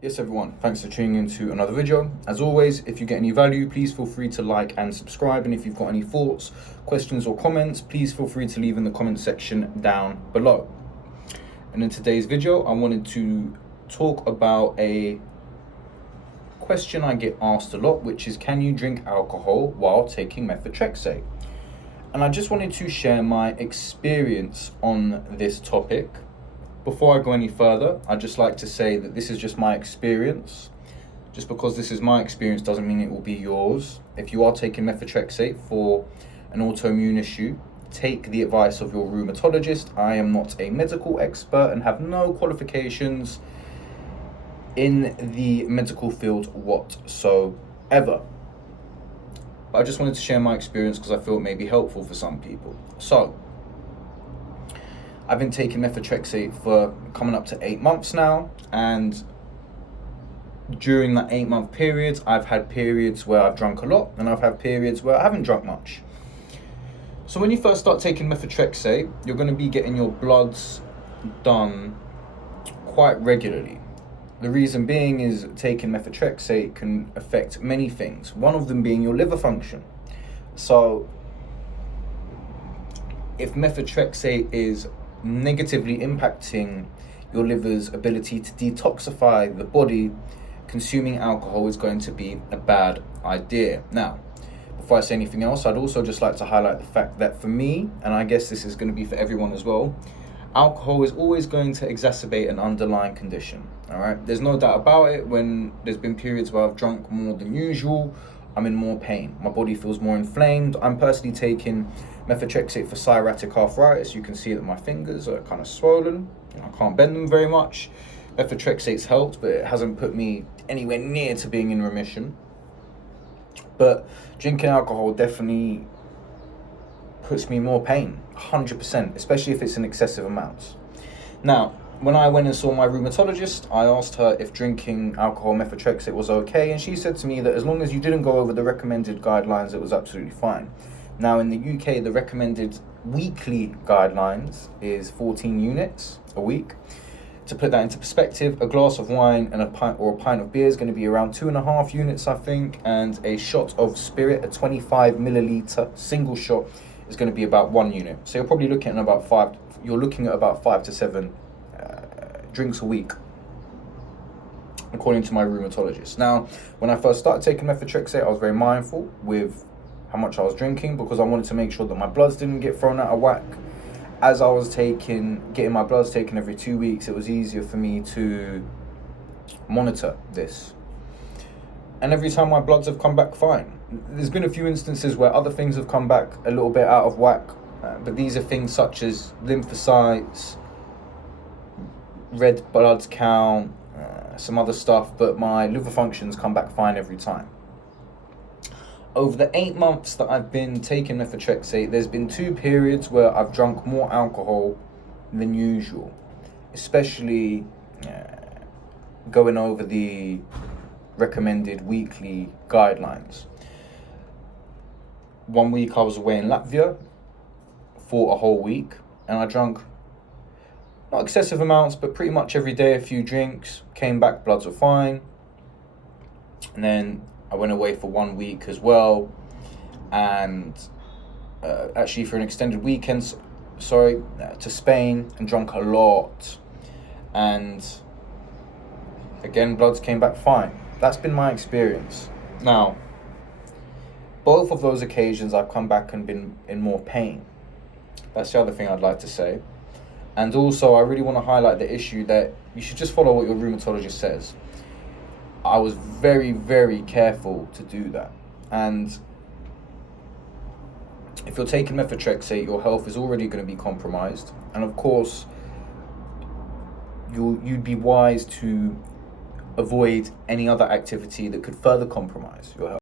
Yes everyone, thanks for tuning into another video. As always, if you get any value, please feel free to like and subscribe, and if you've got any thoughts, questions or comments, please feel free to leave in the comment section down below. And in today's video, I wanted to talk about a question I get asked a lot, which is, can you drink alcohol while taking methotrexate? And I just wanted to share my experience on this topic. Before I go any further, I'd just like to say that this is just my experience. Just because this is my experience doesn't mean it will be yours. If you are taking methotrexate for an autoimmune issue, take the advice of your rheumatologist. I am not a medical expert and have no qualifications in the medical field whatsoever. But I just wanted to share my experience because I feel it may be helpful for some people. So, I've been taking methotrexate for coming up to 8 months now, and during that 8-month period, I've had periods where I've drunk a lot, and I've had periods where I haven't drunk much. So when you first start taking methotrexate, you're going to be getting your bloods done quite regularly. The reason being is taking methotrexate can affect many things, one of them being your liver function. So if methotrexate is negatively impacting your liver's ability to detoxify the body, consuming alcohol is going to be a bad idea. Now, before I say anything else, I'd also just like to highlight the fact that for me, and I guess this is going to be for everyone as well, alcohol is always going to exacerbate an underlying condition. All right, there's no doubt about it. When there's been periods where I've drunk more than usual, I'm in more pain. My body feels more inflamed. I'm personally taking methotrexate for psoriatic arthritis. You can see that my fingers are kind of swollen. I can't bend them very much. Methotrexate's helped, but it hasn't put me anywhere near to being in remission. But drinking alcohol definitely puts me in more pain, 100%, especially if it's in excessive amounts. Now, when I went and saw my rheumatologist, I asked her if drinking alcohol methotrexate was okay, and she said to me that as long as you didn't go over the recommended guidelines, it was absolutely fine. Now, in the UK, the recommended weekly guidelines is 14 units a week. To put that into perspective, a glass of wine and a pint of beer is going to be around 2.5 units, I think, and a shot of spirit, a 25 milliliter single shot, is going to be about 1 unit. So you're probably looking at about 5 to 7 drinks a week, according to my rheumatologist. Now, when I first started taking methotrexate, I was very mindful with how much I was drinking because I wanted to make sure that my bloods didn't get thrown out of whack. As I was getting my bloods taken every 2 weeks, it was easier for me to monitor this. And every time my bloods have come back fine. There's been a few instances where other things have come back a little bit out of whack, but these are things such as lymphocytes, red blood count, some other stuff, but my liver functions come back fine every time. Over the 8 months that I've been taking methotrexate, there's been 2 periods where I've drunk more alcohol than usual, especially going over the recommended weekly guidelines. 1 week I was away in Latvia for a whole week, and I drank not excessive amounts, but pretty much every day a few drinks. Came back, bloods were fine. And then I went away for 1 week as well, and actually for an extended weekend, to Spain, and drunk a lot. And again, bloods came back fine. That's been my experience. Now, both of those occasions I've come back and been in more pain. That's the other thing I'd like to say. And also, I really want to highlight the issue that you should just follow what your rheumatologist says. I was very, very careful to do that. And if you're taking methotrexate, your health is already going to be compromised. And of course, you'd be wise to avoid any other activity that could further compromise your health.